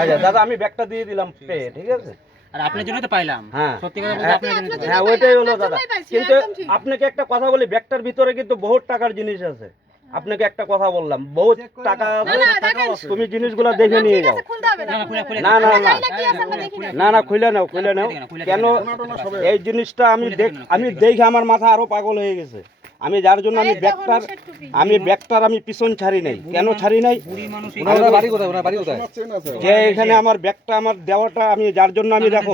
আচ্ছা দাদা, আমি ব্যাগটা দিয়ে দিলাম পেয়ে, ঠিক আছে? আর আপনার জন্য তো পাইলাম। হ্যাঁ সত্যি কথা বলতে আপনার জন্য তো হ্যাঁ, ওইটাই হলো দাদা। কিন্তু আপনাকে একটা কথা বলি, ব্যাগটার ভিতরে কিন্তু বহুত টাকার জিনিস আছে। আপনাকে একটা কথা বললাম, বহুত টাকা আছে, তুমি জিনিসগুলো দেখে নিয়ে যাও। না না না না না, খুলে নাও, খুলে নাও। কেন এই জিনিসটা আমি দেখে আমার মাথা আরো পাগল হয়ে গেছে। আমি যার জন্য আমি ব্যাগটার আমি পিছন ছাড়ি নাই। কেন ছাড়ি নাই? যে এখানে আমার ব্যাগটা আমার দেওয়াটা, আমি যার জন্য আমি দেখো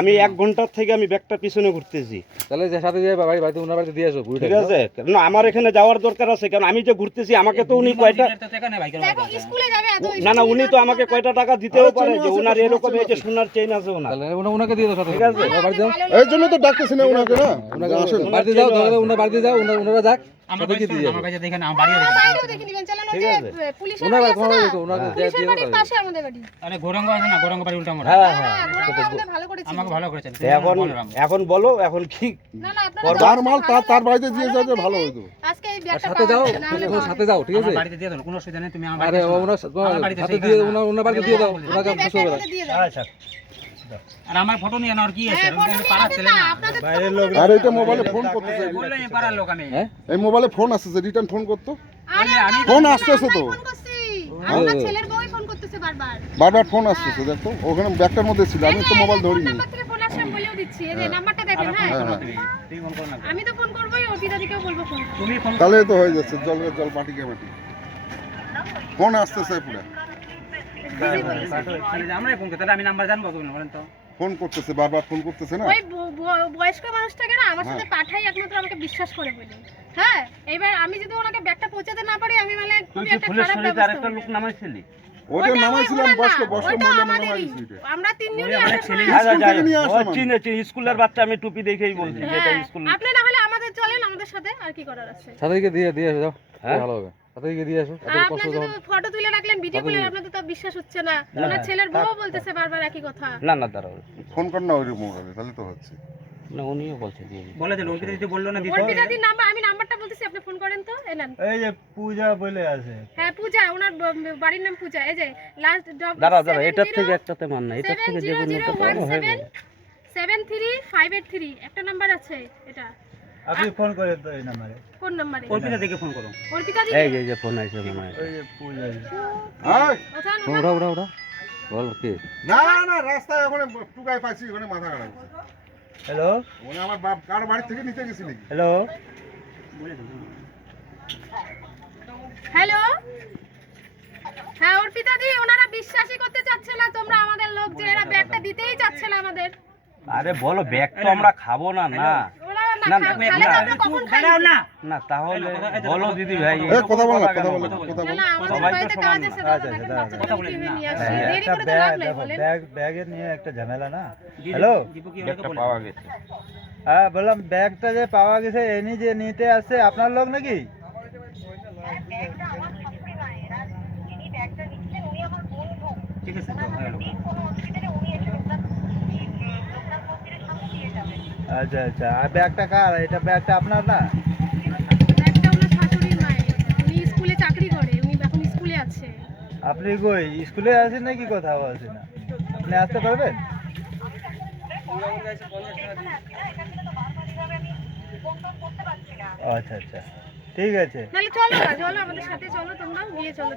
আমি 1 ঘন্টার থেকে আমি ব্যাগটা পিছনে ঘুরতেছি। তাহলে যে সাথে দিয়ে ভাই ভাই ওনার বাড়িতে দিয়ে আসো, ঠিক আছে? কারণ আমার এখানে যাওয়ার দরকার আছে, কারণ আমি যে ঘুরতেছি আমাকে তো উনি কয়টা না উনি তো আমাকে কয়টা টাকা দিতেও পারে, যে ওনার এরকম এই যে সোনার চেইন আছে ওনার। তাহলে ওনাকে দিয়ে দাও সাথে, ঠিক আছে? বাড়ি যাও, এই জন্য তো ডাকতেছি না ওনাকে, না ওনাকে আসেন বাড়িতে যাও, তাহলে ওনার বাড়িতে যাও, ওনারা যাক আমার সাথে কি দিয়ে আমার কাছে দেখেন আমার বাড়িও দেখেন। ঠিক আছে? ওনার বাড়ি তোমার বাড়ি, ওনাকে দিয়ে দাও। পাশে আমাদের বাড়ি। আরে গোরঙ্গ আছে না, গোরঙ্গ বাড়ি উল্টা মোড়। হ্যাঁ হ্যাঁ, আমাদের ভালো করেছে। আমাকে ভালো করেছেন। এখন বলো এখন কি না না, আপনারা তার মাল তার বাড়িতে দিয়ে যাবে, ভালো হইতো। আজকে এই ব্যাগটা সাথে যাও, ওনার সাথে যাও, ঠিক আছে? আমার বাড়িতে দিয়ে দাও, কোনো অসুবিধা নেই, তুমি আমার আরে বাড়িতে ওনার সাথে দিয়ে ওনার বাড়িতে দিয়ে দাও, ওনাকে বুঝতে হবে। আচ্ছা আর আমার ফটো নিয়ে নাও, আর কি আছে? আমি পাড়ার ছেলে না। বাইরের লোক আর এটা মোবাইলে ফোন করতেছে, বললো এই পাড়ার লোক আমি। হ্যাঁ এই মোবাইলে ফোন আসছে, রিটার্ন ফোন করতো, আমি ফোন আসতেছে তো, আমার ছেলের বউই ফোন করতেছে বারবার। বারবার ফোন আসতেছে। দেখো ওখানে ব্যাগটার মধ্যে ছিল, আমি তো মোবাইল ধরিনি। নাম্বার থেকে ফোন আসে, আমি বলেও দিচ্ছি, এই যে নাম্বারটা দেখেন। হ্যাঁ তুমি ফোন করো না। আমি তো ফোন করবোই, ওর পিতাদিকেও বলবো ফোন। তুমি ফোন তাহলে তো হয়ে যাচ্ছে, জলের জল মাটিকে মাটি, ফোন আসতেছে পুরো, আমরাই ফোন করতে, তাহলে আমি নাম্বার জানবো কোন বলেন তো? ফোন করতেছে, বারবার ফোন করতেছে না। ওই বয়স্ক মানুষটাকে না আমার সাথে পাঠাই একমাত্র আমাকে বিশ্বাস করে বলি। হ্যাঁ, এবার আমি যদি ওনাকে ব্যাগটা পৌঁছাতে না পারি, আমি মানে তুই খুবই কি একটা ফুলের খারাপ শরীরে ব্যবস্থা আরেকটা হবে। লোক নামাইছিলি? ওটা নামাইছিলাম, বয়স্ক মহিলা আমাদেরই। নামাইছি। আমরা তিনজনই অনেক আসার ছেলে সময়- আচ্ছা যাই থেকে নিয়ে হোক, আসলাম ও আমি। চিনেছি, স্কুলের বাচ্চা, আমি টুপি দেখেই বলছি যে এটা হ্যাঁ, স্কুল। আপনি না হলে আমাদের চলেন, আমাদের সাথে আর কি করার আছে। সাথে গিয়ে দিয়ে এসো, যাও, হ্যাঁ? ভালো হবে। সাথে গিয়ে দিয়ে এসো, এত আর কষ্ট আপনি যখন যদি ফটো তুলে রাখলেন, ভিডিও সাথে করলেন, গিয়ে। আপনাদের তো বিশ্বাস হচ্ছে না। ওনার ছেলের বউ বলতেছে বারবার একই কথা। না না দাঁড়াও, ফোন কর না ওই মোবাইলে, তাহলে তো হচ্ছে। না উনিও বলছে দিয়ে দিতে। বলে দিল, ওকে যদি বললো না দিতে। ওর পিতাদির নাম্বার, আমি নাম্বারটা বলতেছি, আপনি ফোন করেন তো। এই নেন। এই যে পূজা বলে আছে, হ্যাঁ, পূজা, ওনার বাড়ির নাম পূজা। এই যে লাস্ট দাঁড়া এটার থেকে একটাতে মান না, এটার থেকে যে কোনো একটা পাবো, হয়ে যাবে। 73583 একটা নাম্বার আছে, এটা আপনি ফোন করেন তো এই নাম্বারে। কোন নাম্বারে? কল্পিতা থেকে ফোন করো। ওর পিতাদি এই যে ফোন আইছে মনে হয়। ওই যে পূজা, আয়, ওঠান, ওরা ওরা ওরা বল কি? না না, রাস্তায় ওখানে টুকাই পাইছি, ওখানে মাথা খারাপ হচ্ছে। হ্যালো ওখানে আমার বাপ কার বাড়ি থেকে নিতে গেছি নাকি? Hello, hello. হ্যাঁ, ওর পিতাদি ওনারা বিশ্বাসই করতে চাচ্ছে না, তোমরা আমাদের লোক, যে এরা ব্যাগটা দিতেই চাচ্ছে না আমাদের। আরে বলো, ব্যাগ তো আমরা খাবো না না ওরা না না, খালে তো আমরা কখন খাই না না, তাহলে বলো দিদি ভাই, এ কথা বল না, কেন কথা বল বলো? না, কথা না বল। না, আমাদের সবাই তো বাড়িতে সমান কাজ না। আছে, আচ্ছা, দেখেন দাঁড়াও, বাচ্চাটাকে কিনে নিয়ে আসছি। হ্যাঁ, দেরি একটা করে তো লাভ নাই দেখো বলেন। ব্যাগের নিয়ে একটা ঝামেলা না। হ্যালো, দীপু কি ব্যাগটা আমাকে পাওয়া বলে? গেছে। হ্যাঁ বললাম ব্যাগটা যে পাওয়া গেছে, এনি যে নিতে আসছে আপনার লোক নাকি? ঠিক আছে তো, হয়ে গেল। আচ্ছা আচ্ছা, আর ব্যাগটা কার? এটা ব্যাগটা আপনার না? একটা ওনার শাশুড়ির মায়ের, উনি স্কুলে চাকরি করে, উনি এখন স্কুলে আছে। আপনি কই স্কুলে আছেন নাকি কোথাও আছেন? আপনি আসতে পারবেন? আচ্ছা আচ্ছা, ঠিক আছে। তাহলে চলো না, চলো আমাদের সাথে, চলো তোমরা গিয়ে চলো।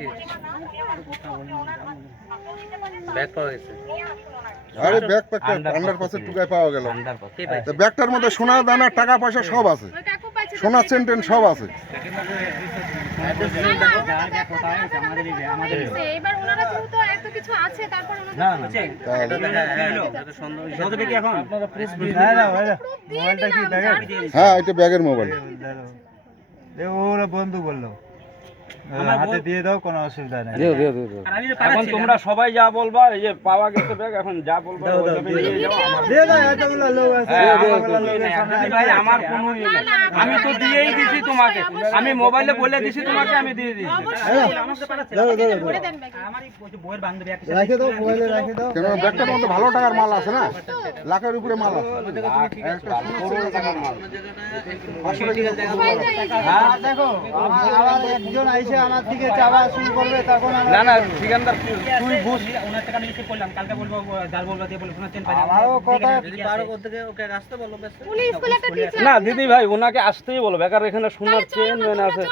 ব্যাগ পাওয়া গেছে। আরে ব্যাগ প্যাকটা আন্ডারপাসের টুকাই পাওয়া গেল। আন্ডারপাস। তো ব্যাগটার মধ্যে সোনা দানা, টাকা পয়সা সব আছে, ওই কাকু পাইছে, সোনা চেনটেন সব আছে। এবার ওনারা যেহেতু এত কিছু আছে, তারপর ওনাদের না না, যত বেশি এখন না না ভাই, মোবাইলটা কি ব্যাগের? হ্যাঁ, এটা ব্যাগের মোবাইল। ওরা বন্ধু বললো হাতে দিয়ে দাও, কোনো অসুবিধা নেই। দিও দিও দিও। আর আমি তো এখন তোমরা সবাই যা বলবা, এই যে পাওয়া গেছে ব্যাগ, এখন যা বলবা দাও, দাও, ওইভাবে নিয়ে যাও। দিয়ে দাও, এতগুলো লোক আছে, হ্যাঁ, এতগুলো লোকের সামনে দিদি ভাই, আমার কোনো ইয়ে নেই। আমি তো দিয়েই দিছি তোমাকে, আমি মোবাইলে বলে দিছি তোমাকে, আমি দিয়ে দিছি। দাও দাও দাও, করে দেন ব্যাগে। আমার ওই বউয়ের বান্ধবী একটা রাখে দাও, মোবাইলে রাখে দাও। কেন ব্যাগটার মধ্যে ভালো টাকার মাল আছে না, লাখের উপরে মাল আছে। একটা করোনা টাকার মাল। সবাই যাই, হ্যাঁ দেখো, আবার একজন আইছে এসে আমার দিকে চাওয়া শুরু করবে তখন না না সিকান্দার তুই বুঝ ওনার টাকা আমি রিসিভ করলাম কালকে বলবো যার বলবো দিয়ে বলবো ওনার চেন পাই আমারও কথা উনি স্কুলে একটা টিচার না দিদি ভাই ওনাকে আসতেই বলো বেকার এখানে শোনার চেন মেন আছে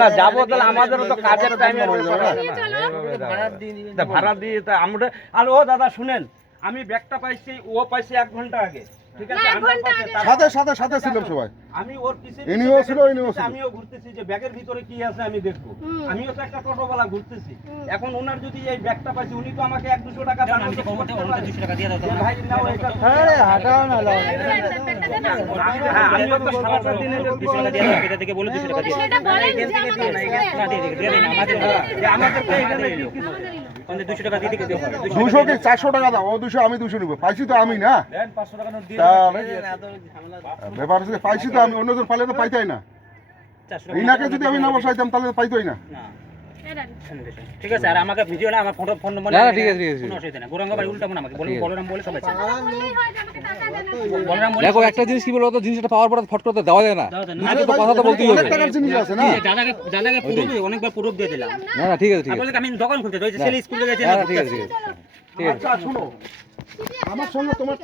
না যাবো তাহলে আমাদেরও তো কাজের টাইমে ভাড়া দিয়ে তা আমরা আর ও দাদা শুনেন আমি ব্যাগটা পাইছি ও পাইছে 1 ঘন্টা আগে ঠিক আছে না, 1 আমরা ঘন্টা পাশে আগে। তার- সাথে ছিলাম সবাই আমি ওর পিছে ইনিও ছিল, ইনিও ছিল। আমিও ঘুরতেছি যে ব্যাগের ভিতরে কি আছে আমি দেখবো হুম। আমিও তো একটা টোটোওয়ালা ঘুরতেছি এখন ওনার যদি এই ব্যাগটা পাইছে উনি তো আমাকে 1-200 টাকা দাম আমি তো কমতে ওনার 200 টাকা দিয়ে দাও তো ভাই নাও এটা আরে হাঁটাও না লাও হ্যাঁ আমিও তো সারাটা দিনে 200 টাকা দিয়ে দাও এটা থেকে বলে 200 টাকা দিয়ে দাও সেটা বলেন যে আমাকে স্কুলে না দিয়ে দিই না আমাদের আমাদেরকে এখানে কি কিছু আমাদের 200 টাকা দিয়ে দিকে দিও 200 কি 400 টাকা দাও, ও 200 আমি 200 নিব, পাইছি তো আমি না। দেন 500 টাকা নোট দিয়ে তাহলে ব্যাপার হচ্ছে পাইছি তো আমি, অন্যজন পাইলে তো পাইতাই না। 400 টাকা ইনাকে যদি আমি না বসাইতাম তাহলে তো পাইতোই না। না এটা ঠিক আছে আর আমাকে ভিডিও না আমার ফোন নম্বর না, না, ঠিক আছে, ঠিক আছে। কোনো অসুবিধা নেই গোরাঙ্গ বাড়ি উল্টা মনে আমাকে বলুন বলরাম বলে সবাই বললেই হয় যে আমাকে টাকা দেন বলরাম বলে দেখো একটা জিনিস কি বলবো তো, জিনিসটা পাওয়ার পরে ফট করতে দেওয়া যায় না। দাও দেন আগে তো কথা তো বলতেই হবে। অনেক টাকার জিনিস আছে না। দাদাকে পুরো অনেকবার প্রুফ দিয়ে দিলাম না না ঠিক আছে, ঠিক আর আছে। বলে আমি দোকান খুলতে ওই যে ছেলে স্কুলে গেছে না না ঠিক আছে, ঠিক আছে। ঠিক আছে। আচ্ছা শুনো, আমার সঙ্গে তোমার